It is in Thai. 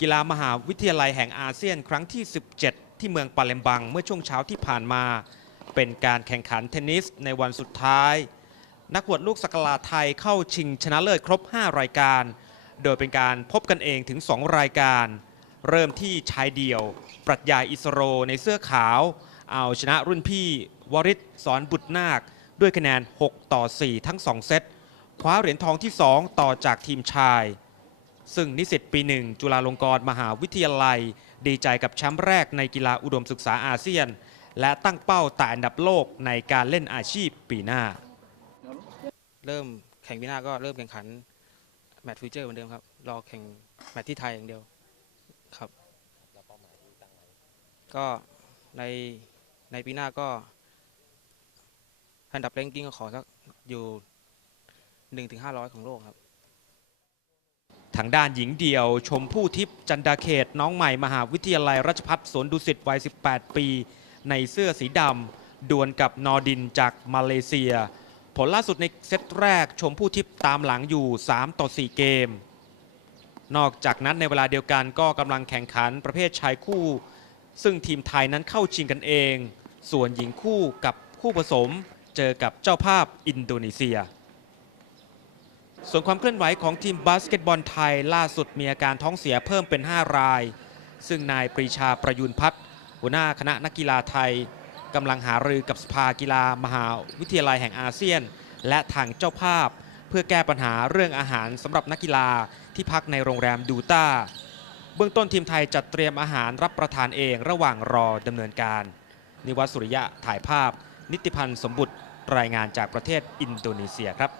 กีฬามหาวิทยาลัยแห่งอาเซียนครั้งที่ 17 ที่เมืองปาเลมบัง เมื่อช่วงเช้าที่ผ่านมา เป็นการแข่งขันเทนนิสในวันสุดท้าย นักหวดลูกสกลาไทยเข้าชิงชนะเลิศครบ 5 รายการ โดยเป็นการพบกันเองถึง 2 รายการ เริ่มที่ชายเดี่ยว ปรัชญาอิสโรในเสื้อขาว เอาชนะรุ่นพี่วริศสอนบุตรนาค ด้วยคะแนน 6 ต่อ 4 ทั้ง 2 เซตคว้าเหรียญทองที่ 2 ต่อจากทีมชาย ซึ่งนิสิตปีหนึ่งจุฬาลงกรณ์มหาวิทยาลัย ดีใจกับแชมป์แรกในกีฬาอุดมศึกษาอาเซียน และตั้งเป้าแต่อันดับโลกในการเล่นอาชีพปีหน้า เริ่มแข่งปีหน้าก็เริ่มแข่งขันแมตช์ฟิวเจอร์เหมือนเดิมครับ รอแข่งแมตช์ที่ไทยอย่างเดียวครับก็ในในปีหน้าก็อันดับแรงกิ้งก็ขอสักอยู่1นถึงห้ของโลกครับ ทางด้านหญิงเดี่ยว ชมพู่ทิพย์จันดาเขตน้องใหม่มหาวิทยาลัยราชภัฏสวนดุสิตวัย 18 ปี ในเสื้อสีดำดวลกับนอดินจากมาเลเซีย ผลล่าสุดในเซตแรกชมพู่ทิพย์ตามหลังอยู่ 3 ต่อ 4 เกม นอกจากนั้นในเวลาเดียวกันก็กำลังแข่งขันประเภทชายคู่ ซึ่งทีมไทยนั้นเข้าชิงกันเอง ส่วนหญิงคู่กับคู่ผสม เจอกับเจ้าภาพอินโดนีเซีย ส่วนความเคลื่อนไหวของทีมบาสเกตบอลไทยล่าสุดมีอาการท้องเสียเพิ่มเป็น 5 ราย ซึ่งนายปรีชาประยุนพัฒน์หัวหน้าคณะนักกีฬาไทยกำลังหารือกับสภากีฬามหาวิทยาลัยแห่งอาเซียน และทางเจ้าภาพ เพื่อแก้ปัญหาเรื่องอาหารสำหรับนักกีฬาที่พักในโรงแรมดูต้า เบื้องต้นทีมไทยจัดเตรียมอาหารรับประทานเองระหว่างรอดำเนินการ นิวัตสุริยะถ่ายภาพ นิติพันธ์สมบุตรรายงานจากประเทศอินโดนีเซียครับ